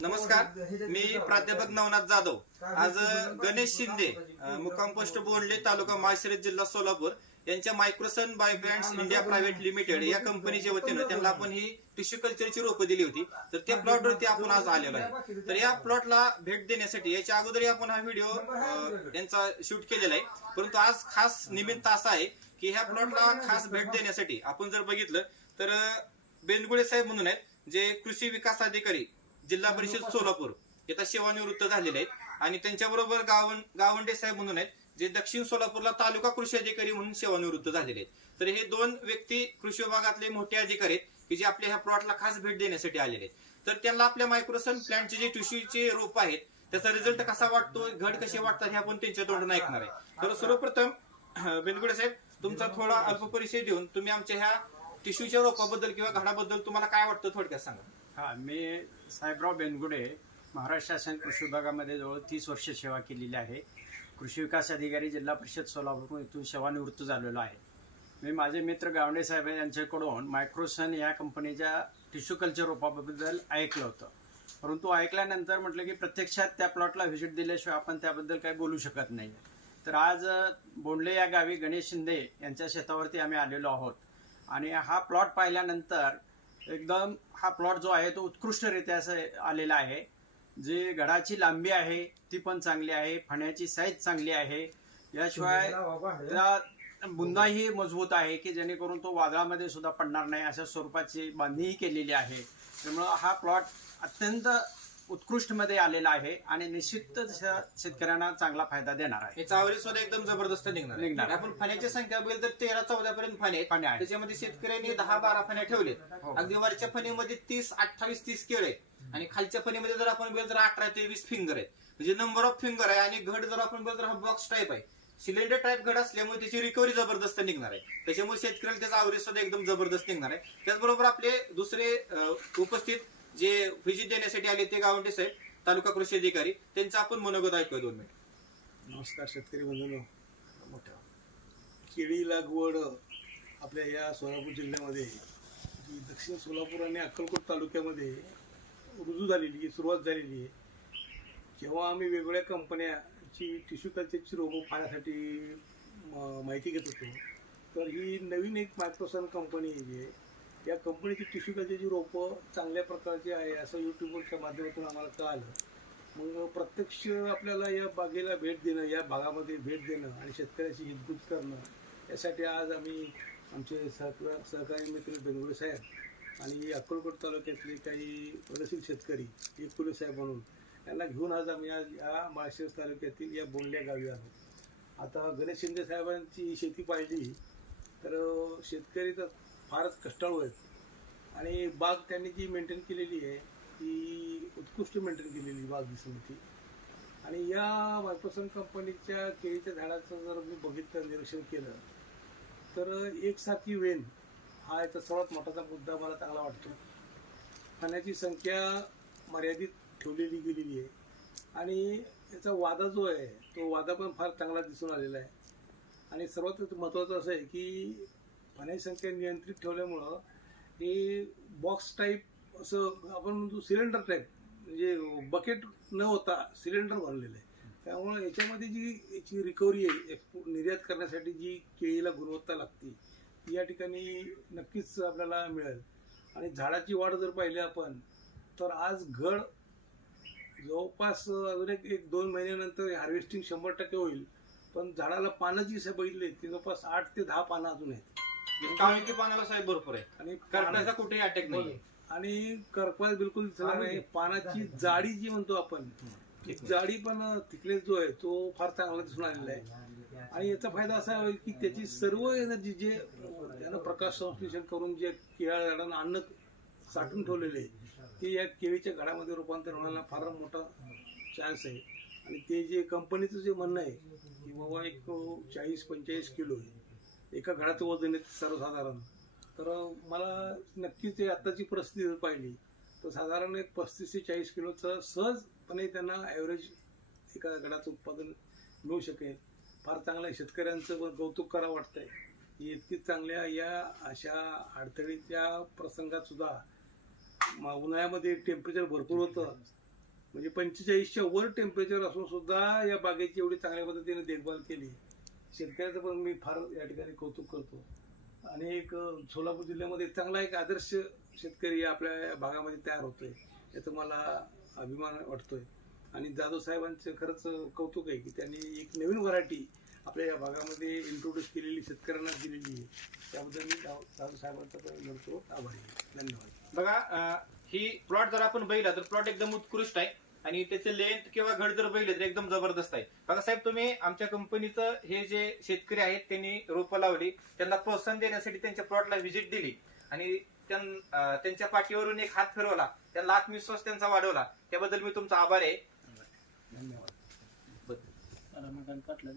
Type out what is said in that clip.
नमस्कार, मी प्राध्यापक नवनाथ जाधव. आज गणेश शिंदे, मुक्काम पोस्ट बोंडले, तालुका माळशिरस, जिल्हा सोलापूर यांच्या मायक्रोसन बायोब्रँड्स इंडिया प्रायव्हेट लिमिटेड या कंपनीच्या वतीनं त्यांना आपण ही टिश्यू कल्चरची रोपं दिली होती. तर त्या प्लॉटवरती आपण आज आलेलो आहे. तर या प्लॉटला भेट देण्यासाठी याच्या अगोदर आपण हा व्हिडिओ त्यांचा शूट केलेला आहे, परंतु आज खास निमित्त असा आहे की ह्या प्लॉटला खास भेट देण्यासाठी आपण जर बघितलं तर बेनगुळे साहेब म्हणून आहेत, जे कृषी विकास अधिकारी जिल्हा परिषद सोलापूर येथे सेवानिवृत्त झालेले आहेत, आणि त्यांच्याबरोबर गावंडे साहेब म्हणून आहेत, जे दक्षिण सोलापूरला तालुका कृषी अधिकारी म्हणून सेवानिवृत्त झालेले आहेत. तर हे दोन व्यक्ती कृषी विभागातले मोठे अधिकारी आहेत की जे आपल्या ह्या प्लॉटला खास भेट देण्यासाठी आलेले आहेत. तर त्यांना आपल्या मायक्रोसन प्लांटचे जे टिश्यूचे रोप आहेत त्याचा रिझल्ट कसा वाटतो, घड कसे वाटतात हे आपण त्यांच्या तोंडून ऐकणार आहे. तर सर्वप्रथम बेनगुडे साहेब, तुमचा थोडा अल्प परिचय देऊन तुम्ही आमच्या ह्या टिश्यूच्या रोपाबद्दल किंवा घडाबद्दल तुम्हाला काय वाटतं थोडक्यात सांगा. हा, मी साहेबराव बेनगुडे, महाराष्ट्र शासन कृषी विभागामध्ये जवळ 30 वर्ष सेवा केलेली आहे. कृषी विकास अधिकारी जिल्हा परिषद सोलापूर इथून सेवानिवृत्त झालेलो आहे. मी माझे मित्र गावंडे साहेब यांच्याकडून मायक्रोसन या कंपनीच्या टिश्यू कल्चर रोपाबद्दल ऐकलं होतं, परंतु ऐकल्यानंतर म्हटलं की प्रत्यक्षात त्या प्लॉटला व्हिजिट दिल्याशिवाय आपण त्याबद्दल काही बोलू शकत नाही. तर आज बोंडले या गावी गणेश शिंदे यांच्या शेतावरती आम्ही आलेलो आहोत, आणि हा प्लॉट पाहिल्यानंतर एकदम हा प्लॉट जो आहे तो उत्कृष्टरित्या आलेला आहे. जी घडाची लांबी आहे ती पण चांगली आहे, फण्याची साईज चांगली आहे, याशिवाय बुंदाही मजबूत आहे की जेणेकरून तो वादळामध्ये सुद्धा पडणार नाही अशा स्वरूपाची बांधणीही केलेली आहे. त्यामुळं हा प्लॉट अत्यंत उत्कृष्ट मध्ये आलेला आहे आणि निश्चितच शेतकऱ्यांना चांगला फायदा देणार आहे. याचा आवरेज सुद्धा एकदम जबरदस्त निघणार. आपण फण्याची संख्या बघेल तर 13-14 पर्यंत फणे आहेत. त्याच्यामध्ये शेतकऱ्यांनी 10-12 फण्या ठेवलेत. अगदी वरच्या फणीमध्ये 30-28-30 केळ आहेत, आणि खालच्या फणीमध्ये जर आपण बघेल तर 18 ते 20 फिंगर आहेत. म्हणजे नंबर ऑफ फिंगर आहे. आणि घड जर आपण बघेल तर हा बॉक्स टाईप आहे, सिलेंडर टाईप घड असल्यामुळे त्याची रिकव्हरी जबरदस्त निघणार आहे. त्याच्यामुळे शेतकऱ्याला त्याचा आवरेज सुद्धा एकदम जबरदस्त निघणार आहे. त्याचबरोबर आपले दुसरे उपस्थित जे व्हिजिट देण्यासाठी आले ते गावंडे साहेब, तालुका कृषी अधिकारी, त्यांचं आपण मनोगत ऐकूया 2 मिनिट. नमस्कार शेतकरी बंधूंनो. केळी लागवड आपल्या या सोलापूर जिल्ह्यामध्ये जी दक्षिण सोलापूर आणि अक्कलकोट तालुक्यामध्ये रुजू झालेली आहे, सुरुवात झालेली आहे. जेव्हा आम्ही वेगवेगळ्या कंपन्याची टिश्यू कल्चरची रोपं पाहण्यासाठी माहिती घेत होतो, तर ही नवीन एक मायक्रोसन कंपनी जी आहे, या कंपनीची टिश्यू कल्चरची रोपं चांगल्या प्रकारची आहे असं यूट्यूबच्या माध्यमातून आम्हाला कळालं. मग प्रत्यक्ष आपल्याला या बागेला भेट देणं, या भागामध्ये भेट देणं आणि शेतकऱ्याची हितगुज करणं, यासाठी आज आम्ही आमचे सहकारी मित्र बेनगुळे साहेब आणि अक्कलकोट तालुक्यातले काही प्रगतशील शेतकरी एकुले साहेब म्हणून यांना घेऊन आज आम्ही या माळशिरस तालुक्यातील या बोंडल्या गावी आलो. आता गणेश शिंदे साहेबांची शेती पाहिली तर शेतकरी तर फारच कष्टाळू आहेत, आणि बाग त्यांनी जी मेंटेन केलेली आहे ती उत्कृष्ट मेंटेन केलेली बाग दिसून येते. आणि या मायक्रोसन कंपनीच्या केळीच्या झाडाचं जर मी बघितलं, निरीक्षण केलं, तर एकसारखी वेन हा याचा सर्वात मोठाचा मुद्दा मला चांगला वाटतो. फण्याची संख्या मर्यादित ठेवलेली गेलेली आहे, आणि याचा वादा जो आहे तो वादा पण फार चांगला दिसून आलेला आहे. आणि सर्वात महत्त्वाचं असं आहे की फण्याची संख्या नियंत्रित ठेवल्यामुळं हे बॉक्स टाईप असं आपण म्हणतो, सिलेंडर टाईप, म्हणजे बकेट न होता सिलेंडर भरलेलं आहे. त्यामुळं याच्यामध्ये जी याची रिकव्हरी आहे, निर्यात करण्यासाठी जी केळीला गुणवत्ता लागते ती या ठिकाणी नक्कीच आपल्याला मिळेल. आणि झाडाची वाढ जर पाहिली आपण तर आज घड जवळपास अजून 1-2 महिन्यानंतर हार्वेस्टिंग 100% होईल, पण झाडाला पानं जी बघितली ती जवळपास 8 ते 10 पानं अजून आहेत. काळी पानाला साहेब भरपूर आहे, आणि करपाचा कुठेही अटॅक नाही, आणि करपा बिलकुल दिसला नाही. पानाची जाडी जी म्हणतो आपण, जाडी पण थिकनेस जो आहे तो फार चांगला दिसून आलेला आहे. आणि याचा फायदा असा होईल की त्याची सर्व एनर्जी जे त्यानं प्रकाश संश्लेषण करून जे केळ्या झाडांना अन्न साठवून ठेवलेले आहे ते या केळीच्या घडामध्ये रूपांतर होण्याला फार मोठा चान्स आहे. आणि ते जे कंपनीचं जे म्हणणं आहे की बाबा एक 40-45 किलो आहे एका घडाचं वजन आहे सर्वसाधारण, तर मला नक्कीच ते आत्ताची परिस्थिती जर पाहिली तर साधारण एक 35 ते 40 किलोचं सहजपणे त्यांना ॲव्हरेज एका घडाचं उत्पादन मिळू शकेल. फार चांगलं आहे. शेतकऱ्यांचं पण कौतुक करावं वाटतंय की इतकी चांगल्या या अशा अडथळीच्या प्रसंगात सुद्धा उन्हाळ्यामध्ये टेम्परेचर भरपूर होतं, म्हणजे 45च्या वर टेम्परेचर असून सुद्धा या बागेची एवढी चांगल्या पद्धतीने देखभाल केली. शेतकऱ्याचं पण मी फार या ठिकाणी कौतुक करतो. आणि एक सोलापूर जिल्ह्यामध्ये चांगला एक आदर्श शेतकरी आपल्या या भागामध्ये तयार होतोय याचा मला अभिमान वाटतोय. आणि जाधव साहेबांचं खरंच कौतुक आहे की त्यांनी एक नवीन व्हरायटी आपल्या या भागामध्ये इंट्रोड्यूस केलेली, शेतकऱ्यांना दिलेली आहे. त्याबद्दल मी जाधव साहेबांचा म्हणतो आभारी आहे. धन्यवाद. बघा ही प्लॉट जर आपण बघितला तर प्लॉट एकदम उत्कृष्ट आहे आणि त्याचे लेंथ किंवा घड जर बघितले तर एकदम जबरदस्त आहे. बघा साहेब, तुम्ही आमच्या कंपनीचं हे जे शेतकरी आहेत त्यांनी रोपं लावली, त्यांना प्रोत्साहन देण्यासाठी त्यांच्या प्लॉटला व्हिजिट दिली आणि त्यांच्या पाठीवरून एक हात फिरवला, त्यांना आत्मविश्वास त्यांचा वाढवला. त्याबद्दल मी तुमचा आभार आहे. धन्यवाद. रमाकांत पाटला